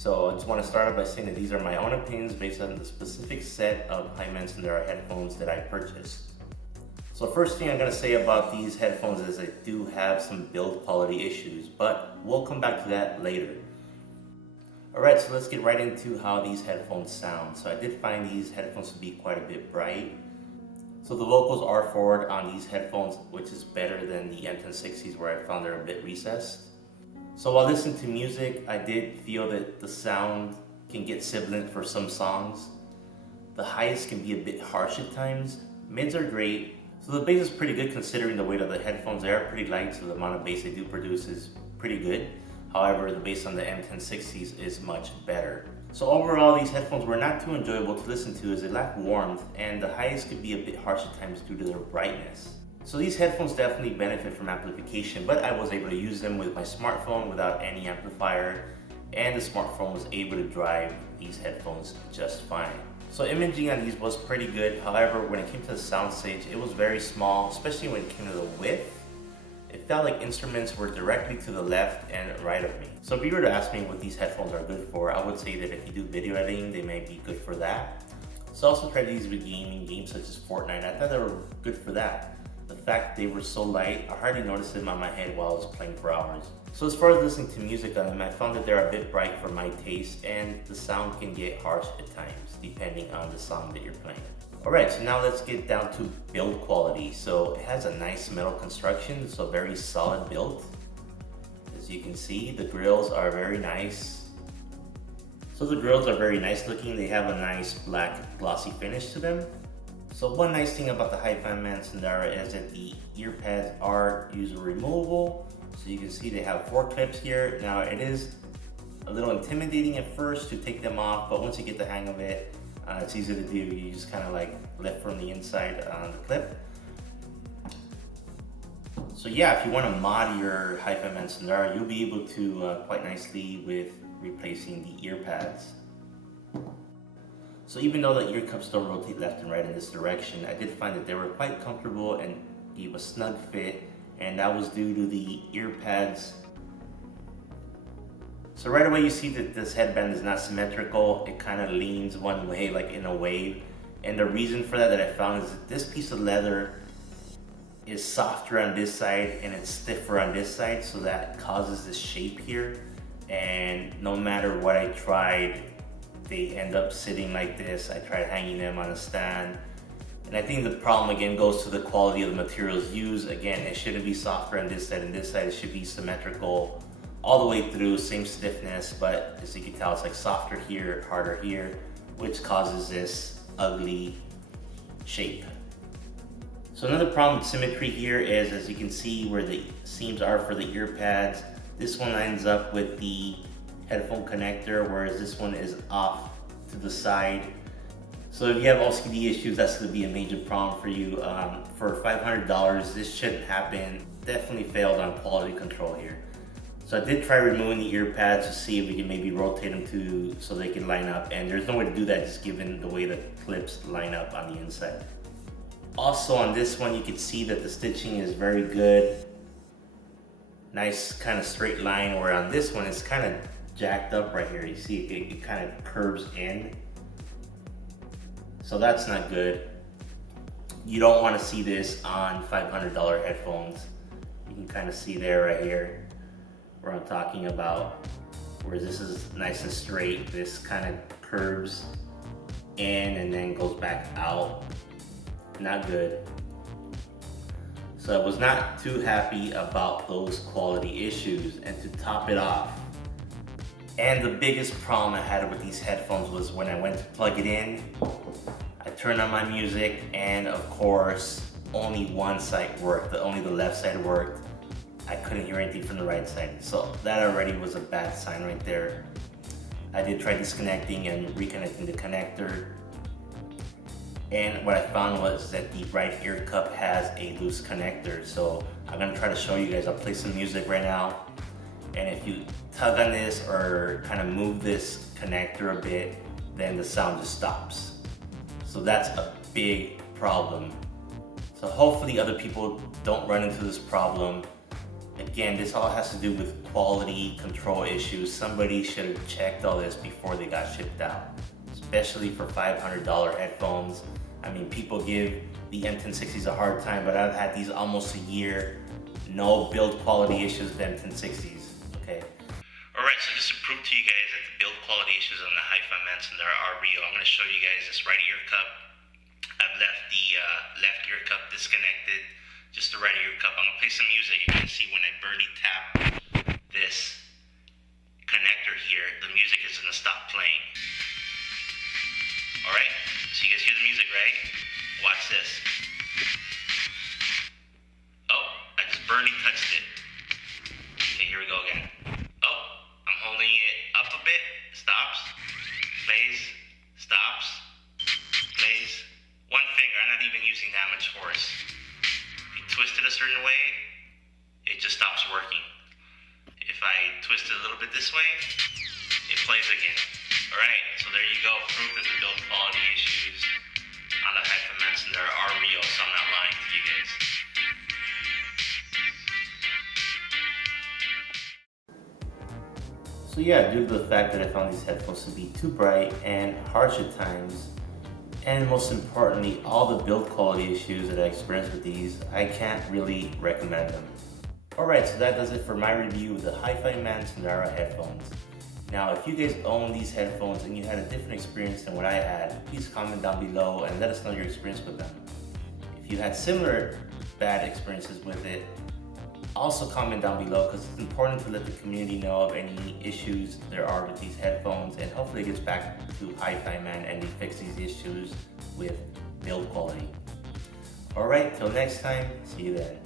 So I just want to start off by saying that these are my own opinions based on the specific set of HiFiMAN Sundara headphones that I purchased. So first thing I'm going to say about these headphones is they do have some build quality issues, but we'll come back to that later. Alright, so let's get right into how these headphones sound. So I did find these headphones to be quite a bit bright. So the vocals are forward on these headphones, which is better than the M1060s where I found they're a bit recessed. So while listening to music, I did feel that the sound can get sibilant for some songs. The highs can be a bit harsh at times. Mids are great. So the bass is pretty good considering the weight of the headphones. They are pretty light, so the amount of bass they do produce is pretty good. However, the bass on the M1060s is much better. So overall, these headphones were not too enjoyable to listen to as they lack warmth, and the highs could be a bit harsh at times due to their brightness. So these headphones definitely benefit from amplification, but I was able to use them with my smartphone without any amplifier, and the smartphone was able to drive these headphones just fine. So imaging on these was pretty good. However, when it came to the Soundstage, it was very small, especially when it came to the width. It felt like instruments were directly to the left and right of me. So if you were to ask me what these headphones are good for, I would say that if you do video editing, they may be good for that. So I also tried these with gaming games such as Fortnite. I thought they were good for that. The fact they were so light, I hardly noticed them on my head while I was playing for hours. So as far as listening to music on them, I found that they're a bit bright for my taste, and the sound can get harsh at times, depending on the song that you're playing. Alright, so now let's get down to build quality. So it has a nice metal construction, so very solid build. As you can see, the grills are very nice. So the grills are very nice looking. They have a nice black glossy finish to them. So one nice thing about the HiFiMAN Sundara is that the ear pads are user removable. So you can see they have 4 clips here. Now it is a little intimidating at first to take them off, but once you get the hang of it, it's easy to do. You just kind of like lift from the inside on the clip. So yeah, if you want to mod your HiFiMAN Sundara, you'll be able to quite nicely with replacing the ear pads. So even though the ear cups don't rotate left and right in this direction, I did find that they were quite comfortable and gave a snug fit, and that was due to the ear pads. So right away you see that this headband is not symmetrical. It kind of leans one way, like in a wave. And the reason for that I found is that this piece of leather is softer on this side and it's stiffer on this side, so that causes this shape here. And no matter what I tried, they end up sitting like this. I tried hanging them on a stand. And I think the problem again goes to the quality of the materials used. Again, it shouldn't be softer on this side and this side. It should be symmetrical all the way through, same stiffness, but as you can tell, it's like softer here, harder here, which causes this ugly shape. So another problem with symmetry here is, as you can see where the seams are for the ear pads, this one lines up with the headphone connector, whereas this one is off to the side. So if you have OCD issues, that's going to be a major problem for you. For $500, this shouldn't happen. Definitely failed on quality control here. So I did try removing the ear pads to see if we can maybe rotate them so they can line up, and there's no way to do that just given the way the clips line up on the inside. Also on this one, you can see that the stitching is very good. Nice kind of straight line, where on this one it's kind of jacked up right here. You see it kind of curves in. So that's not good. You don't want to see this on $500 headphones. You can kind of see there right here where I'm talking about, where this is nice and straight, this kind of curves in and then goes back out. Not good. So I was not too happy about those quality issues. And to top it off, and the biggest problem I had with these headphones was when I went to plug it in, I turned on my music and of course only one side worked, only the left side worked. I couldn't hear anything from the right side. So that already was a bad sign right there. I did try disconnecting and reconnecting the connector. And what I found was that the right ear cup has a loose connector. So I'm gonna try to show you guys. I'll play some music right now. And if you tug on this or kind of move this connector a bit, then the sound just stops. So that's a big problem. So hopefully other people don't run into this problem. Again, this all has to do with quality control issues. Somebody should have checked all this before they got shipped out, especially for $500 headphones. I mean, people give the M1060s a hard time, but I've had these almost a year. No build quality issues with M1060s, okay? Alright, so just to prove to you guys that the build quality issues on the HiFiMAN Sundara are real, I'm going to show you guys this right ear cup. I've left the left ear cup disconnected, just the right ear cup. I'm going to play some music. You're going to see when I barely tap this connector here, the music is going to stop playing. Alright, so you guys hear the music, right? Watch this. Oh, I just barely touched it. Okay, here we go again. Oh, I'm holding it up a bit, stops, plays, stops, plays. One finger, I'm not even using that much force. If you twist it a certain way, it just stops working. If I twist it a little bit this way, it plays again. Alright, so there you go. Proof that the build quality issues on the HiFiMAN Sundara are real, so I'm not lying to you guys. So yeah, due to the fact that I found these headphones to be too bright and harsh at times, and most importantly, all the build quality issues that I experienced with these, I can't really recommend them. Alright, so that does it for my review of the HiFiMAN Sundara headphones. Now, if you guys own these headphones and you had a different experience than what I had, please comment down below and let us know your experience with them. If you had similar bad experiences with it, also comment down below, because it's important to let the community know of any issues there are with these headphones, and hopefully it gets back to HiFiMAN and they fix these issues with build quality. Alright, till next time, see you then.